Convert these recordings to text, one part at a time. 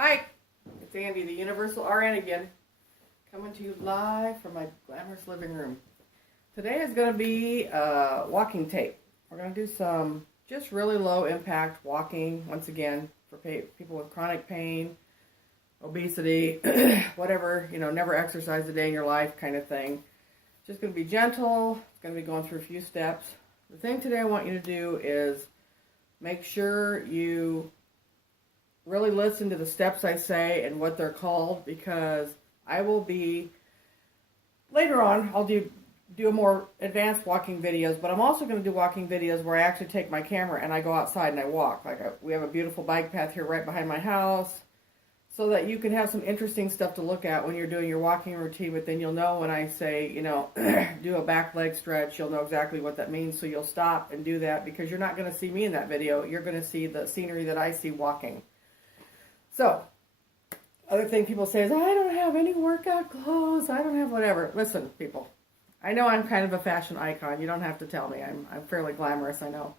Hi, it's Andy, the Universal RN again, coming to you live from my glamorous living room. Today is going to be walking tape. We're going to do some just really low impact walking, once again, for people with chronic pain, obesity, whatever, never exercise a day in your life kind of thing. Just going to be gentle. It's going to be going through a few steps. The thing today I want you to do is make sure you really listen to the steps I say and what they're called, because I will be, later on, I'll do a more advanced walking videos, but I'm also going to do walking videos where I actually take my camera and I go outside and I walk. We have a beautiful bike path here right behind my house, so that you can have some interesting stuff to look at when you're doing your walking routine, but then you'll know when I say, do a back leg stretch, you'll know exactly what that means, so you'll stop and do that, because you're not going to see me in that video. You're going to see the scenery that I see walking. So, other thing people say is, I don't have any workout clothes, I don't have whatever. Listen, people, I know I'm kind of a fashion icon. You don't have to tell me. I'm fairly glamorous, I know.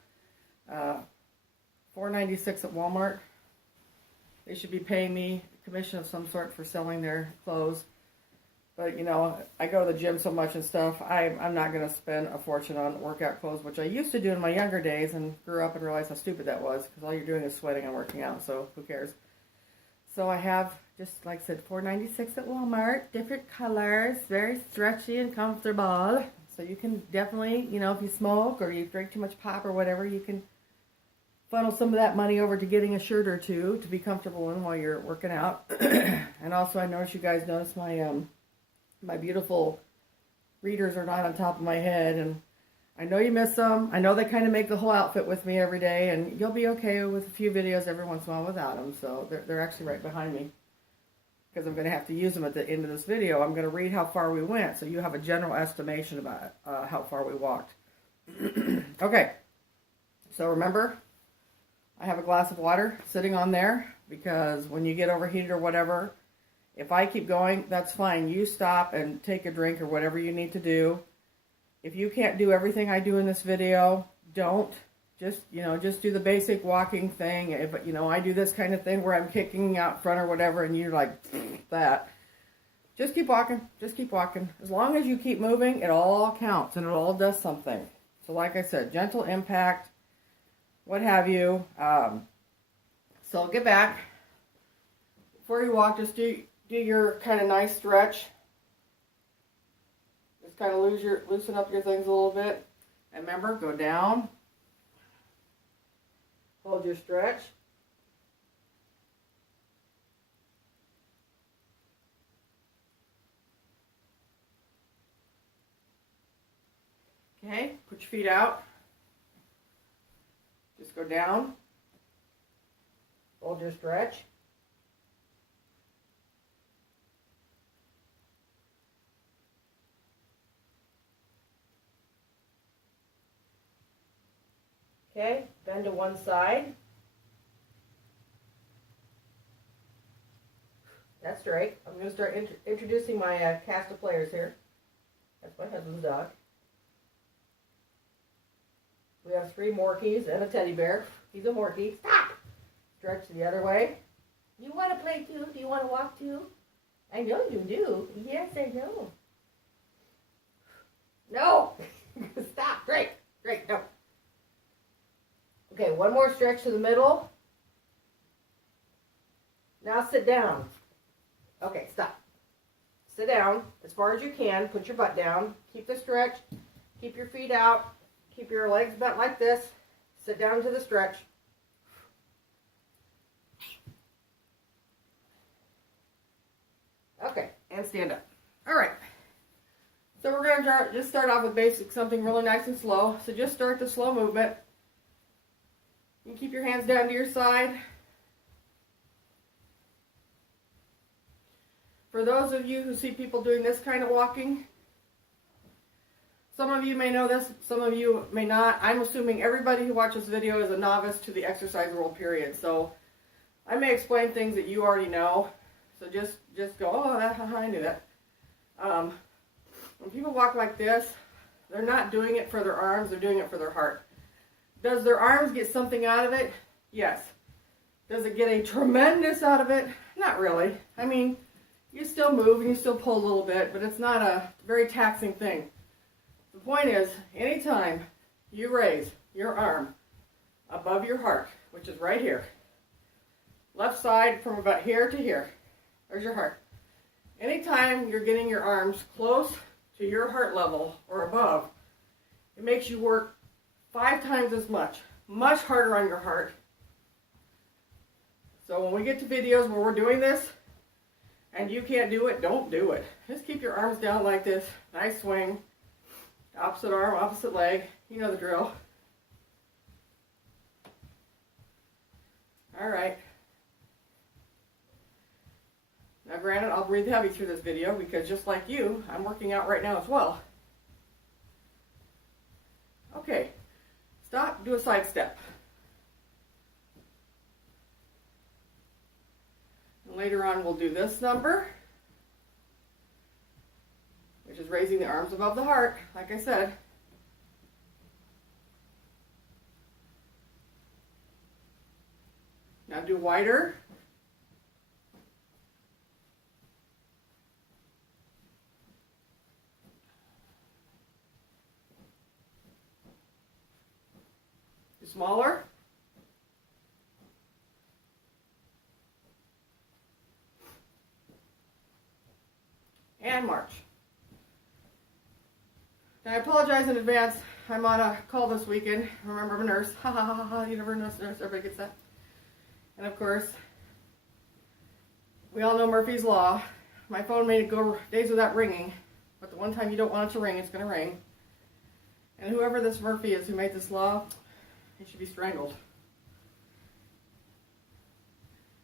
$4.96 at Walmart. They should be paying me a commission of some sort for selling their clothes. But, I go to the gym so much and stuff, I'm not going to spend a fortune on workout clothes, which I used to do in my younger days, and grew up and realized how stupid that was, because all you're doing is sweating and working out, so who cares? So I have, just like I said, $4.96 at Walmart, different colors, very stretchy and comfortable. So you can definitely, if you smoke or you drink too much pop or whatever, you can funnel some of that money over to getting a shirt or two to be comfortable in while you're working out. And also, I noticed you guys notice my my beautiful readers are not on top of my head, and I know you miss them. I know they kind of make the whole outfit with me every day, and you'll be okay with a few videos every once in a while without them. So they're actually right behind me, because I'm going to have to use them at the end of this video. I'm going to read how far we went, so you have a general estimation about how far we walked. Okay, so remember, I have a glass of water sitting on there, because when you get overheated or whatever, if I keep going, that's fine. You stop and take a drink or whatever you need to do. If you can't do everything I do in this video, don't. Just do the basic walking thing. If, I do this kind of thing where I'm kicking out front or whatever, and you're like, that. Just keep walking. Just keep walking. As long as you keep moving, it all counts, and it all does something. So like I said, gentle impact, what have you. So get back. Before you walk, just do your kind of nice stretch. Kind of loosen up your things a little bit. And remember, go down. Hold your stretch. Okay, put your feet out. Just go down. Hold your stretch. Okay, bend to one side. That's straight. I'm going to start introducing my cast of players here. That's my husband's dog. We have 3 Morkies and a teddy bear. He's a Morkie. Stop! Stretch the other way. You want to play too? Do you want to walk too? I know you do. Yes, I know. No! Stop! Great! Great, no. Okay, one more stretch to the middle. Now sit down. Okay, stop. Sit down as far as you can. Put your butt down. Keep the stretch. Keep your feet out. Keep your legs bent like this. Sit down to the stretch. Okay, and stand up. All right. So we're going to just start off with basic, something really nice and slow. So just start the slow movement. You can keep your hands down to your side. For those of you who see people doing this kind of walking, some of you may know this, some of you may not. I'm assuming everybody who watches this video is a novice to the exercise world, period. So I may explain things that you already know. So just go, oh, I knew that. When people walk like this, they're not doing it for their arms, they're doing it for their heart. Does their arms get something out of it? Yes. Does it get a tremendous out of it? Not really. I mean, you still move and you still pull a little bit, but it's not a very taxing thing. The point is, anytime you raise your arm above your heart, which is right here, left side from about here to here, there's your heart. Anytime you're getting your arms close to your heart level or above, it makes you work 5 times as much harder on your heart. So when we get to videos where we're doing this and you can't do it, don't do it. Just keep your arms down like this. Nice swing. Opposite arm, opposite leg. You know the drill. All right. Now granted, I'll breathe heavy through this video because just like you, I'm working out right now as well. Okay. Stop, do a side step. And later on we'll do this number, which is raising the arms above the heart, like I said. Now do wider. Do smaller. And march. Now I apologize in advance. I'm on a call this weekend. Remember, I'm a nurse. Ha ha ha ha. You never know, nurse. Everybody gets that. And of course, we all know Murphy's Law. My phone may go days without ringing, but the one time you don't want it to ring, it's going to ring. And whoever this Murphy is who made this law, he should be strangled.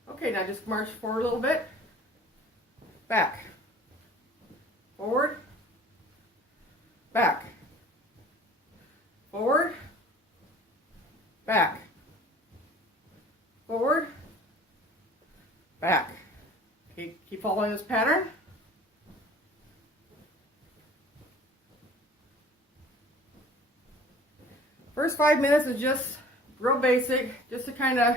Okay, now just march forward a little bit. Back. Forward. Back. Forward. Back. Forward. Back. Keep following this pattern. First 5 minutes is just real basic, just to kind of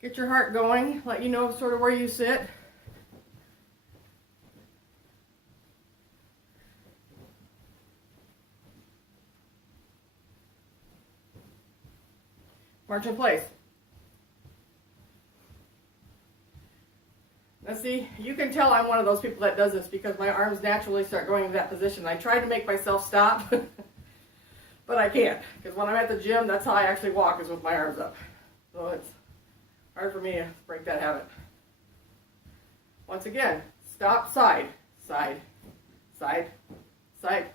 get your heart going, let you know sort of where you sit. March in place. Now see, you can tell I'm one of those people that does this because my arms naturally start going into that position. I try to make myself stop, but I can't. Because when I'm at the gym, that's how I actually walk, is with my arms up. So it's hard for me to break that habit. Once again, stop, side, side, side, side.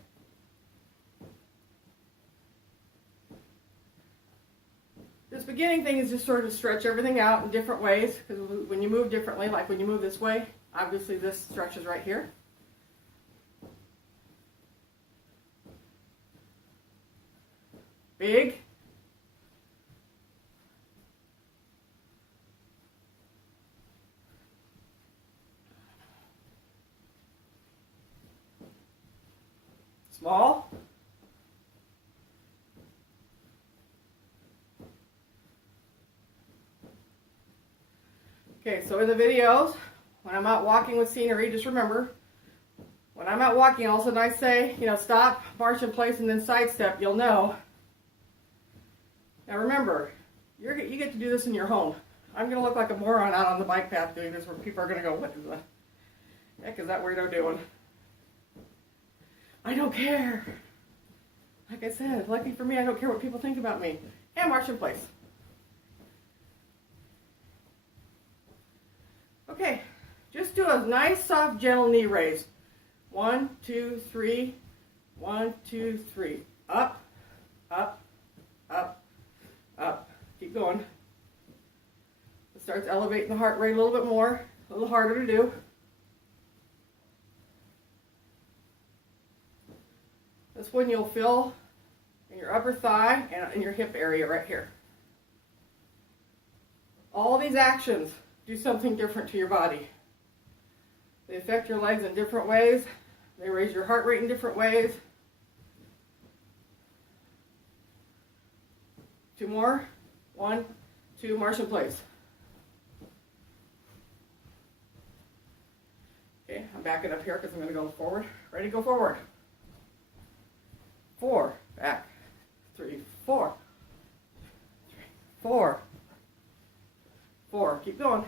This beginning thing is just sort of stretch everything out in different ways, because when you move differently, like when you move this way, obviously this stretches right here. Big. Small. Okay, so in the videos, when I'm out walking with scenery, just remember, when I'm out walking, all of a sudden I say, stop, march in place, and then sidestep, you'll know. Now remember, you get to do this in your home. I'm going to look like a moron out on the bike path doing this, where people are going to go, what the heck is that weirdo doing? I don't care. Like I said, lucky for me, I don't care what people think about me. And march in place. Okay, just do a nice, soft, gentle knee raise. 1, 2, 3. 1, 2, 3. Up, up, up, up. Keep going. It starts elevating the heart rate a little bit more. A little harder to do. This one you'll feel in your upper thigh and in your hip area right here. All these actions do something different to your body. They affect your legs in different ways. They raise your heart rate in different ways. 2 more. 1, 2, march in place. Okay, I'm backing up here because I'm going to go forward. Ready, go forward. 4, back. 3, 4. 4. 4, keep going.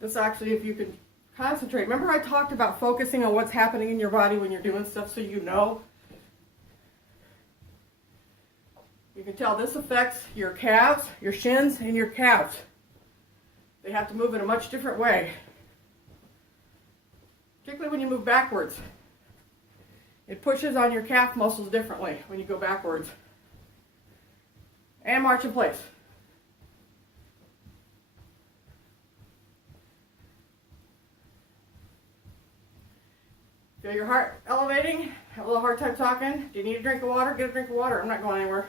This actually, if you could concentrate. Remember I talked about focusing on what's happening in your body when you're doing stuff so you know? You can tell this affects your calves, your shins, and your calves. They have to move in a much different way. Particularly when you move backwards. It pushes on your calf muscles differently when you go backwards. And march in place. Feel your heart elevating? Have a little hard time talking? Do you need a drink of water? Get a drink of water. I'm not going anywhere.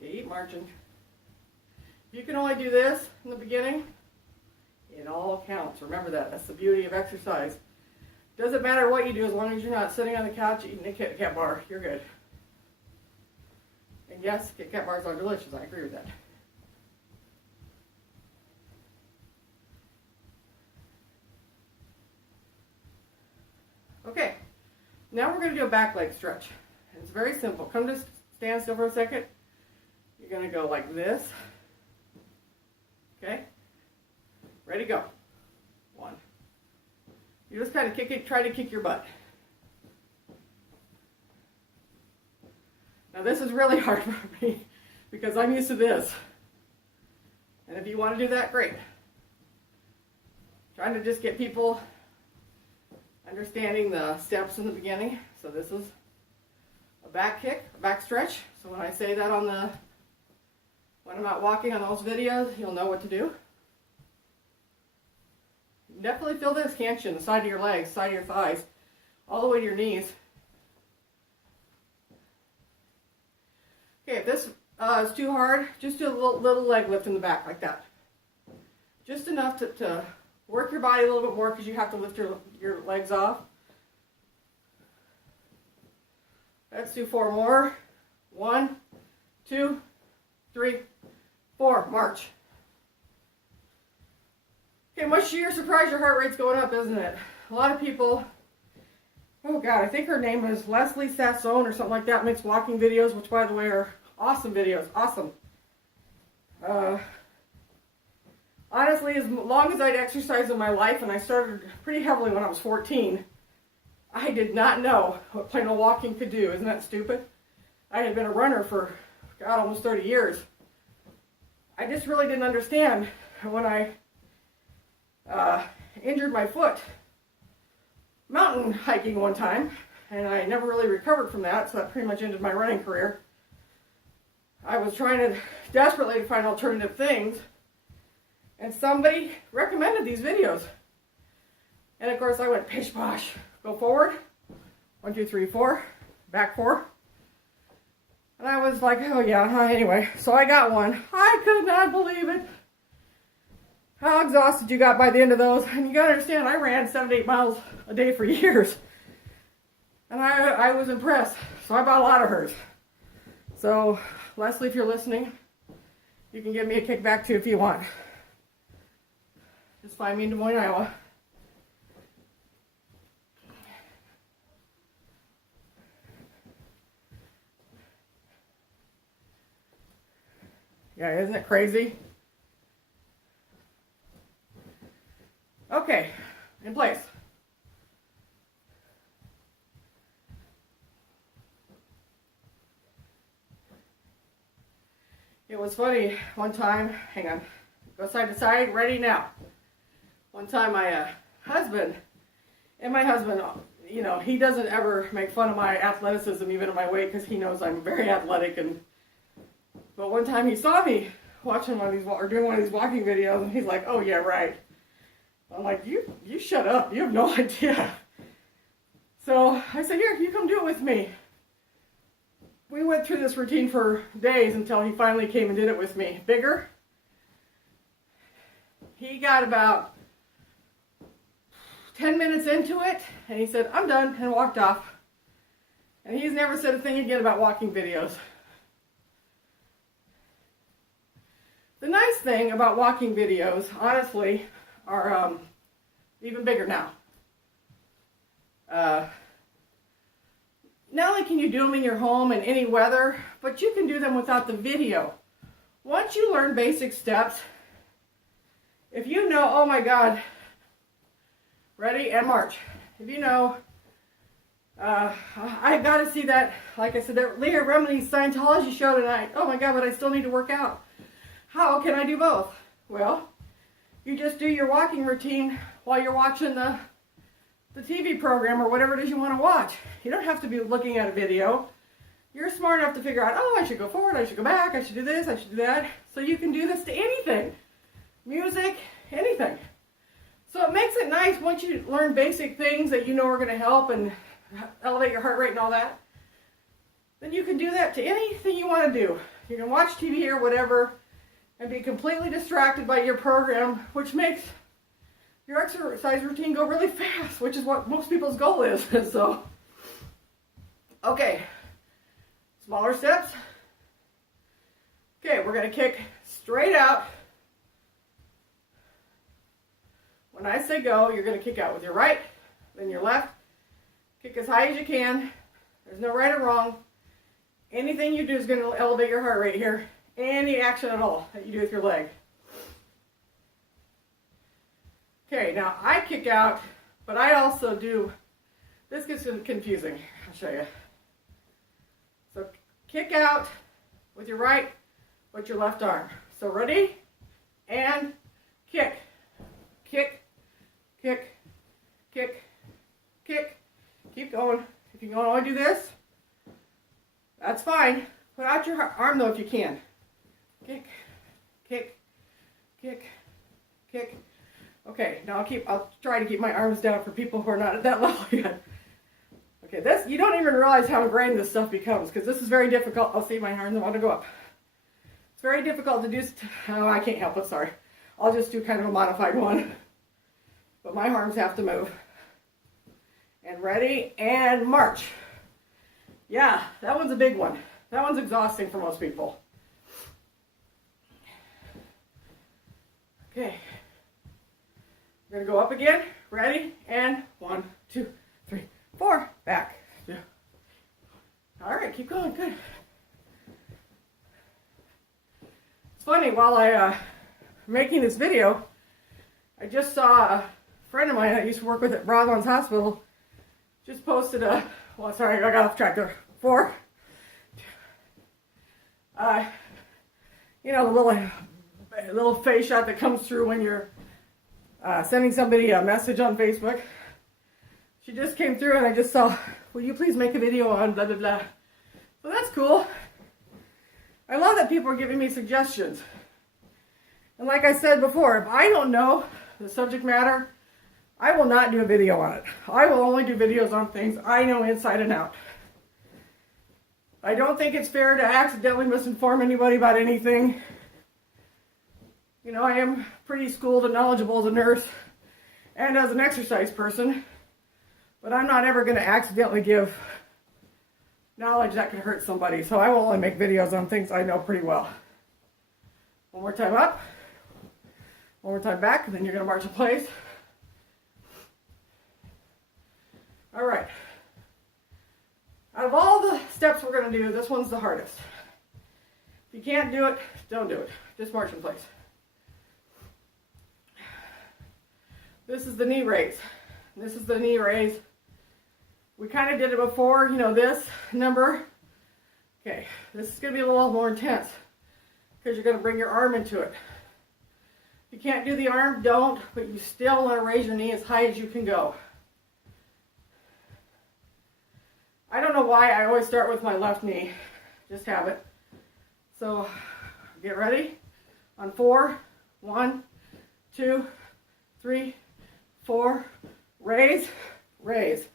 Keep marching. If you can only do this in the beginning, it all counts. Remember that. That's the beauty of exercise. Doesn't matter what you do as long as you're not sitting on the couch eating a Kit Kat bar. You're good. And yes, Kit Kat bars are delicious. I agree with that. Okay, now we're going to do a back leg stretch. It's very simple. Come to stand still for a second. You're going to go like this. Okay? Ready, go. 1. You just kind of kick it, try to kick your butt. Now this is really hard for me because I'm used to this. And if you want to do that, great. Trying to just get people understanding the steps in the beginning. So this is a back kick, a back stretch. So when I say that when I'm out walking on those videos, you'll know what to do. You definitely feel this, can't you? In the side of your legs, side of your thighs, all the way to your knees. Okay, if this is too hard, just do a little leg lift in the back like that. Just enough to work your body a little bit more because you have to lift your legs off. Let's do 4 more. 1, 2, 3, 4. March. Okay, much to your surprise, your heart rate's going up, isn't it? A lot of people, oh God, I think her name is Leslie Sassone or something like that, makes walking videos, which by the way are awesome videos. Awesome. Honestly, as long as I'd exercised in my life, and I started pretty heavily when I was 14, I did not know what plain old walking could do. Isn't that stupid? I had been a runner for, God, almost 30 years. I just really didn't understand when I injured my foot mountain hiking one time, and I never really recovered from that, so that pretty much ended my running career. I was trying desperately to find alternative things, and somebody recommended these videos. And of course I went pish posh. Go forward. 1, 2, 3, 4. Back 4. And I was like, oh yeah, anyway. So I got one. I could not believe it. How exhausted you got by the end of those. And you gotta understand, I ran 7 to 8 miles a day for years. And I was impressed. So I bought a lot of hers. So Leslie, if you're listening, you can give me a kickback too if you want. Just find me in Des Moines, Iowa. Yeah, isn't it crazy? Okay, in place. It was funny one time, hang on, go side to side, ready now. One time my husband, you know, he doesn't ever make fun of my athleticism, even at my weight, because he knows I'm very athletic. But one time he saw me watching one of these, or doing one of these walking videos, and he's like, oh yeah, right. I'm like, you shut up, you have no idea. So I said, here, you come do it with me. We went through this routine for days until he finally came and did it with me. Bigger, He got about 10 minutes into it, and he said, I'm done, and walked off. And he's never said a thing again about walking videos. The nice thing about walking videos, honestly, are even bigger now. Not only can you do them in your home in any weather, but you can do them without the video. Once you learn basic steps, if you know, oh my God, ready and march. If you know, I got to see that, like I said, that Leah Remini's Scientology show tonight. Oh my God, but I still need to work out. How can I do both? Well, you just do your walking routine while you're watching the TV program or whatever it is you want to watch. You don't have to be looking at a video. You're smart enough to figure out, oh, I should go forward, I should go back, I should do this, I should do that. So you can do this to anything. Music, anything. So it makes it nice once you learn basic things that you know are going to help and elevate your heart rate and all that. Then you can do that to anything you want to do. You can watch TV or whatever and be completely distracted by your program, which makes your exercise routine go really fast, which is what most people's goal is. So, okay, smaller steps. Okay, we're going to kick straight out. When I say go, you're going to kick out with your right, then your left. Kick as high as you can. There's no right or wrong. Anything you do is going to elevate your heart rate here. Any action at all that you do with your leg. Okay, now I kick out, but I also do, this gets confusing. I'll show you. So kick out with your right, with your left arm. So ready? And kick. Kick, kick, kick, kick. Keep going. If you want to do this, that's fine. Put out your arm though if you can. Kick, kick, kick, kick. Okay, now I'll try to keep my arms down for people who are not at that level yet. Okay, this, you don't even realize how ingrained this stuff becomes, because this is very difficult. I'll see my arms want to go up. It's very difficult to do, oh, I can't help it, sorry. I'll just do kind of a modified one. But my arms have to move. And ready, and march. Yeah, that one's a big one. That one's exhausting for most people. Okay. We're going to go up again. Ready? And 1, 2, 3, 4. Back. Yeah. All right, keep going. Good. It's funny, while I making this video, I just saw a friend of mine that I used to work with at Roslyn's Hospital just posted well, sorry, I got off track there. 4. You know, the little face shot that comes through when you're sending somebody a message on Facebook. She just came through and I just saw, will you please make a video on blah, blah, blah. So that's cool. I love that people are giving me suggestions. And like I said before, if I don't know the subject matter, I will not do a video on it. I will only do videos on things I know inside and out. I don't think it's fair to accidentally misinform anybody about anything. You know, I am pretty schooled and knowledgeable as a nurse and as an exercise person, but I'm not ever going to accidentally give knowledge that can hurt somebody, so I will only make videos on things I know pretty well. One more time up, one more time back, and then you're going to march in place. All right. Out of all the steps we're going to do, this one's the hardest. If you can't do it, don't do it. Just march in place. This is the knee raise. This is the knee raise. We kind of did it before, you know, this number. Okay, this is going to be a little more intense because you're going to bring your arm into it. If you can't do the arm, don't, but you still want to raise your knee as high as you can go. I don't know why I always start with my left knee. Just have it. So, get ready. On 4, 1, 2, 3, 4. Raise, raise,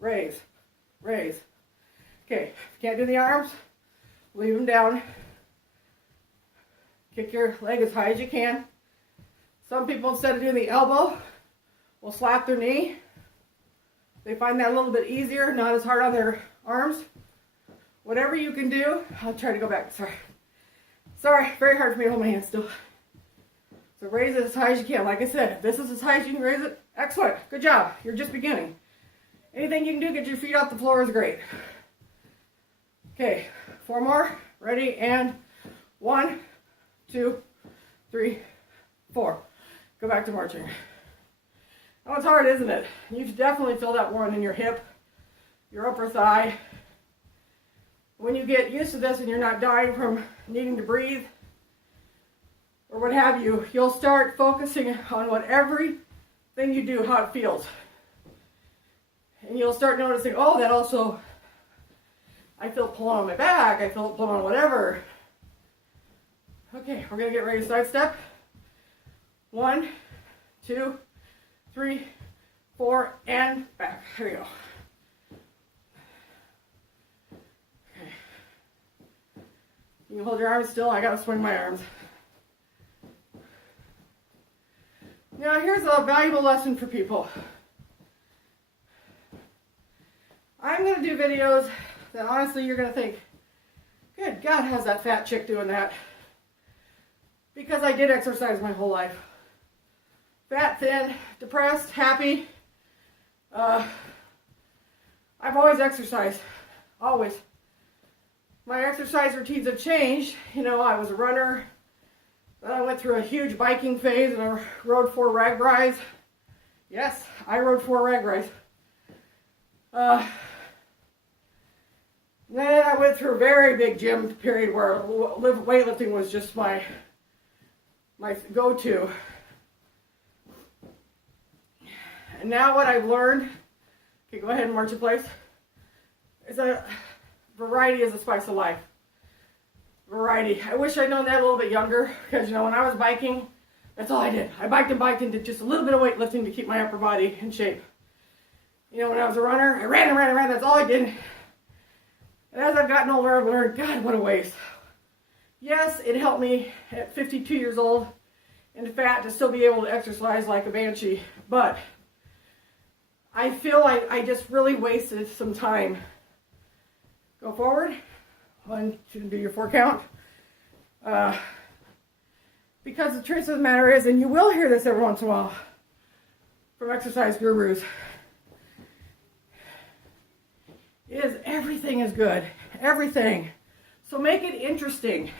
raise, raise. Okay, if you can't do the arms, leave them down. Kick your leg as high as you can. Some people, instead of doing the elbow, will slap their knee. They find that a little bit easier, not as hard on their arms. Whatever you can do. I'll try to go back. Sorry, very hard for me to hold my hand still. So raise it as high as you can. Like I said, if this is as high as you can raise it, excellent. Good job. You're just beginning. Anything you can do, get your feet off the floor is great. Okay, 4 more. Ready? And 1, 2, 3, 4. Go back to marching. Oh, it's hard, isn't it? You definitely feel that one in your hip, your upper thigh. When you get used to this and you're not dying from needing to breathe or what have you, you'll start focusing on what everything you do, how it feels. And you'll start noticing, oh, that also, I feel it pulling on my back, I feel it pulling on whatever. Okay, we're going to get ready to side step. 1, 2, 3, 4, and back. Here we go. Okay. You can hold your arms still. I got to swing my arms. Now, here's a valuable lesson for people. I'm going to do videos that honestly you're going to think, good God, how's that fat chick doing that? Because I did exercise my whole life. Fat, thin, depressed, happy. I've always exercised. Always. My exercise routines have changed. You know, I was a runner. Then I went through a huge biking phase and I rode 4 ragbris. Yes, I rode 4 ragbris. Then I went through a very big gym period where weightlifting was just my go-to. And now what I've learned, okay, go ahead and march in place, is that variety is the spice of life. Variety. I wish I'd known that a little bit younger, because, you know, when I was biking, that's all I did. I biked and did just a little bit of weightlifting to keep my upper body in shape. You know, when I was a runner, I ran, that's all I did. And as I've gotten older, I've learned, God, what a waste. Yes, it helped me at 52 years old and fat to still be able to exercise like a banshee, but I feel like I just really wasted some time. Go forward. 1, 2, do your 4 count. Because the truth of the matter is, and you will hear this every once in a while from exercise gurus, is everything is good. Everything. So make it interesting.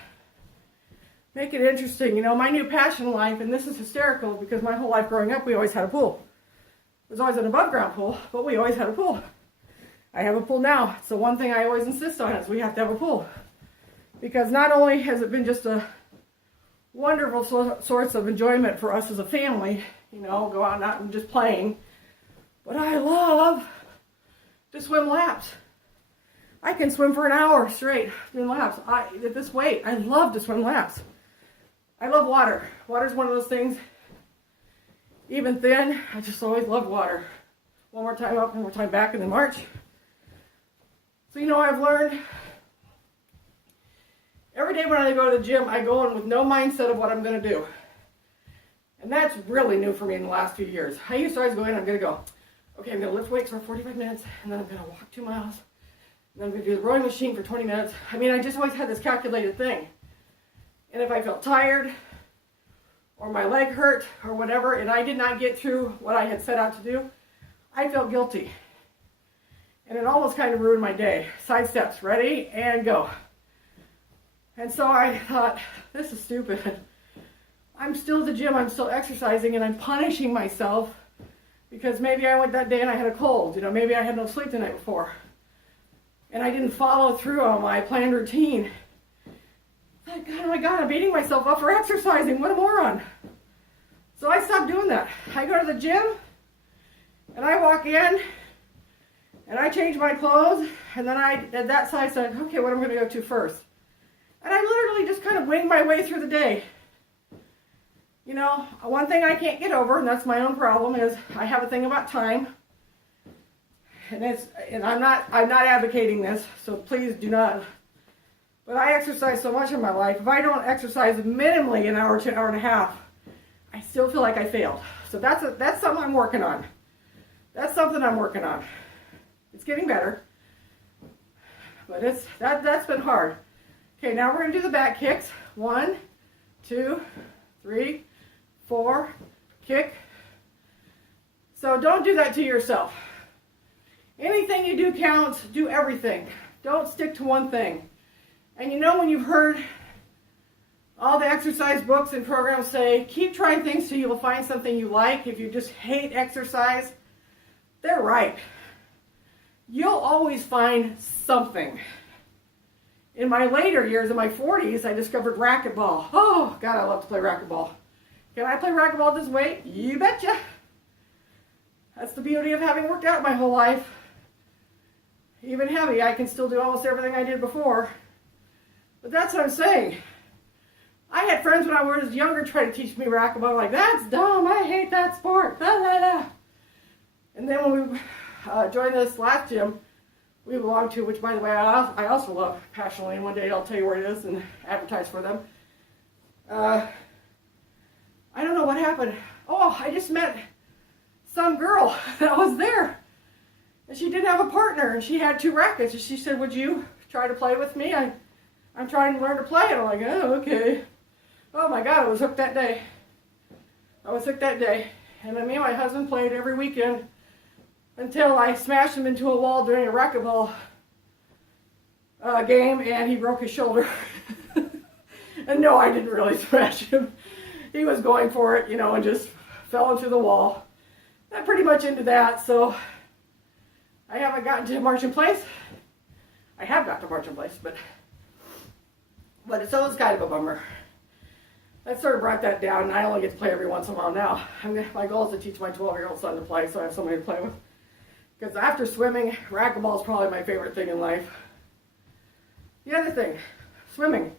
Make it interesting. You know, my new passion in life, and this is hysterical because my whole life growing up, we always had a pool. It was always an above ground pool, but we always had a pool. I have a pool now. It's the one thing I always insist on is we have to have a pool. Because not only has it been just a wonderful source of enjoyment for us as a family, you know, go out and just playing, but I love to swim laps. I can swim for an hour straight doing laps. At this weight, I love to swim laps. I love water. Water's one of those things, even thin, I just always loved water. One more time up, one more time back, and then march. So, you know, I've learned every day when I go to the gym, I go in with no mindset of what I'm going to do. And that's really new for me in the last few years. I used to always go in, I'm going to go, okay, I'm going to lift weights for 45 minutes, and then I'm going to walk 2 miles, and then I'm going to do the rowing machine for 20 minutes. I mean, I just always had this calculated thing. And if I felt tired, or my leg hurt, or whatever, and I did not get through what I had set out to do, I felt guilty. And it almost kind of ruined my day. Side steps, ready, and go. And so I thought, this is stupid. I'm still at the gym, I'm still exercising, and I'm punishing myself because maybe I went that day and I had a cold. You know, maybe I had no sleep the night before. And I didn't follow through on my planned routine. I thought, God, oh my God, I'm beating myself up for exercising. What a moron. So I stopped doing that. I go to the gym, and I walk in, and I change my clothes, and then at that side, said, okay, what am I going to go to first? And I literally just kind of winged my way through the day. You know, one thing I can't get over, and that's my own problem, is I have a thing about time. And I'm not advocating this, so please do not. But I exercise so much in my life. If I don't exercise minimally an hour to an hour and a half, I still feel like I failed. So that's something I'm working on. That's something I'm working on. It's getting better, but that's been hard. Okay, now we're gonna do the back kicks. 1, 2, 3, 4, kick. So don't do that to yourself. Anything you do counts. Do everything. Don't stick to one thing. And you know, when you've heard all the exercise books and programs say, keep trying things till you will find something you like. If you just hate exercise, they're right. You'll always find something. In my later years, in my 40s, I discovered racquetball. Oh, God, I love to play racquetball. Can I play racquetball this way? You betcha. That's the beauty of having worked out my whole life. Even heavy, I can still do almost everything I did before. But that's what I'm saying. I had friends when I was younger try to teach me racquetball. Like, that's dumb. I hate that sport. Da, da, da. And then when we joined this last gym we belong to, which by the way I also love passionately, and one day I'll tell you where it is and advertise for them. I don't know what happened. Oh, I just met some girl that was there. And she didn't have a partner, and she had 2 rackets. And she said, would you try to play with me? I'm trying to learn to play. And I'm like, oh, okay. Oh my God, I was hooked that day. I was hooked that day. And then me and my husband played every weekend until I smashed him into a wall during a racquetball game, and he broke his shoulder. And no, I didn't really smash him. He was going for it, you know, and just fell into the wall. That pretty much ended that, so I haven't gotten to march in place. I have got to march in place, but it's always kind of a bummer. That sort of brought that down, and I only get to play every once in a while now. My goal is to teach my 12-year-old son to play, so I have somebody to play with. Because after swimming, racquetball is probably my favorite thing in life. The other thing, swimming.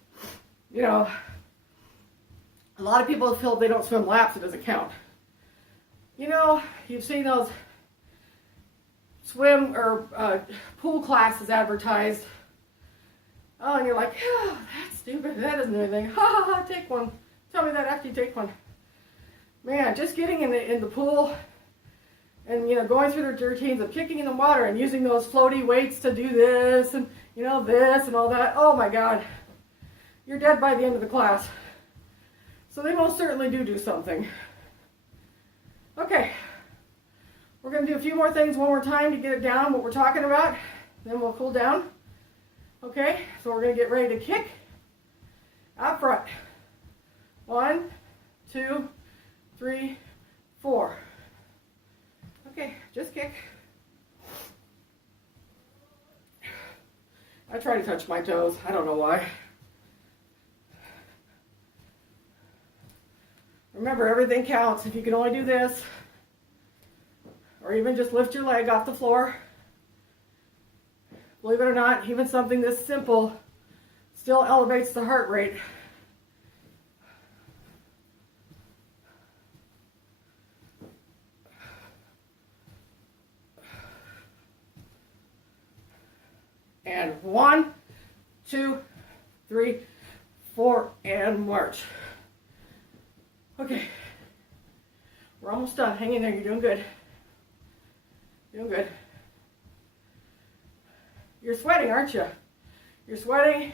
You know, a lot of people feel if they don't swim laps, it doesn't count. You know, you've seen those swim or pool classes advertised. Oh, and you're like, oh, that's stupid. That doesn't do anything. Ha ha ha, take one. Tell me that after you take one. Man, just getting in the pool and, you know, going through the routines of kicking in the water and using those floaty weights to do this and, you know, this and all that. Oh my God. You're dead by the end of the class. So they most certainly do something. Okay. We're going to do a few more things one more time to get it down, what we're talking about. Then we'll cool down. Okay, so we're going to get ready to kick out front. 1, 2, 3, 4. Okay, just kick. I try to touch my toes. I don't know why. Remember, everything counts. If you can only do this, or even just lift your leg off the floor. Believe it or not, even something this simple still elevates the heart rate. And 1, 2, 3, 4, and march. Okay, we're almost done. Hang in there, you're doing good. Doing good. You're sweating, aren't you? You're sweating,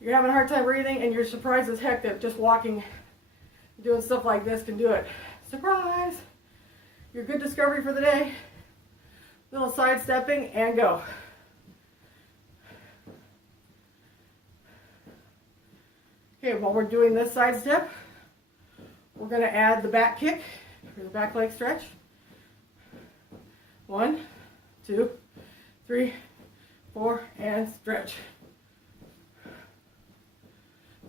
you're having a hard time breathing, and you're surprised as heck that just walking, doing stuff like this can do it. Surprise! Your good discovery for the day. Little sidestepping, and go. Okay, while we're doing this side step, we're going to add the back kick, or the back leg stretch. 1, 2, 3, 4, and stretch.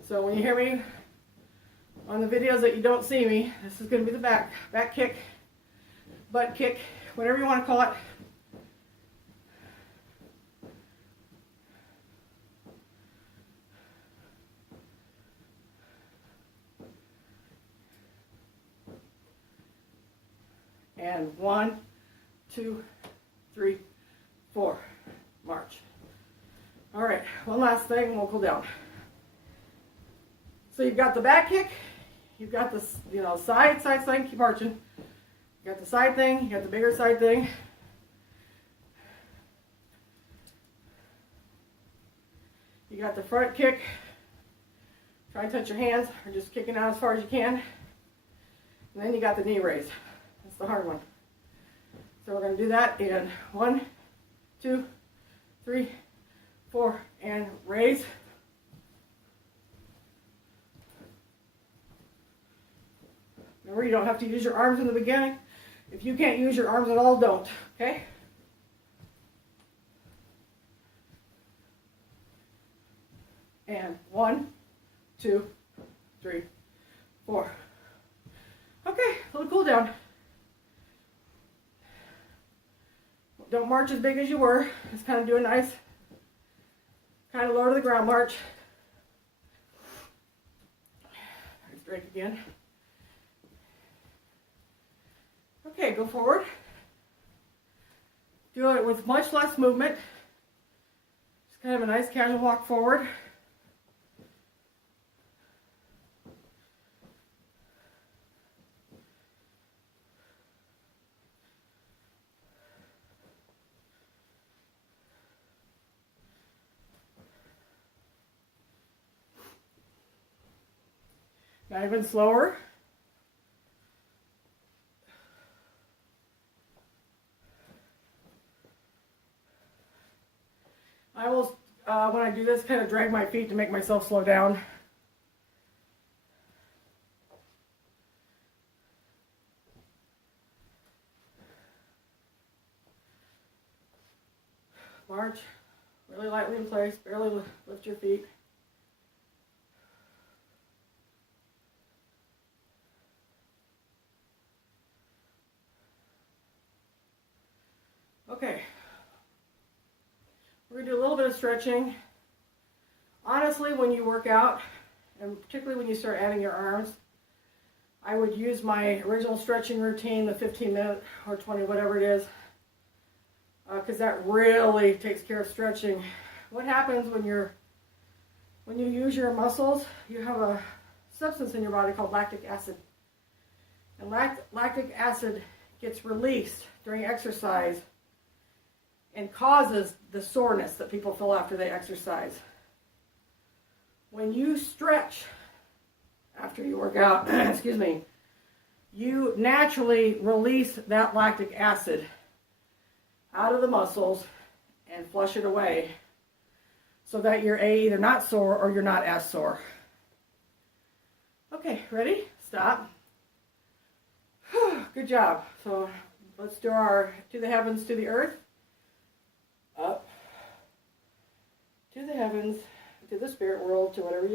So when you hear me on the videos that you don't see me, this is going to be the back kick, butt kick, whatever you want to call it. And 1, 2, 3, 4, march. All right, one last thing and we'll cool down. So you've got the back kick, you've got this, side, keep marching. You got the side thing, you got the bigger side thing. You got the front kick. Try and touch your hands, or just kicking out as far as you can. And then you got the knee raise. That's the hard one. So we're going to do that in 1, 2, 3, 4, and raise. Remember, you don't have to use your arms in the beginning. If you can't use your arms at all, don't. Okay? And 1, 2, 3, 4. Okay, a little cool down. Don't march as big as you were. Just kind of do a nice, kind of low to the ground march. Nice break again. Okay, go forward. Do it with much less movement. Just kind of a nice casual walk forward. Now even slower. I will, when I do this, kind of drag my feet to make myself slow down. March really lightly in place, barely lift your feet. Okay, we're going to do a little bit of stretching. Honestly, when you work out, and particularly when you start adding your arms, I would use my original stretching routine, the 15-minute or 20, whatever it is, because that really takes care of stretching. What happens when you use your muscles, you have a substance in your body called lactic acid. And lactic acid gets released during exercise and causes the soreness that people feel after they exercise. When you stretch after you work out, excuse me, you naturally release that lactic acid out of the muscles and flush it away so that you're either not sore or you're not as sore. Okay, ready? Stop. Good job. So let's do our to the heavens, to the earth. Up, to the heavens, to the spirit world, to whatever you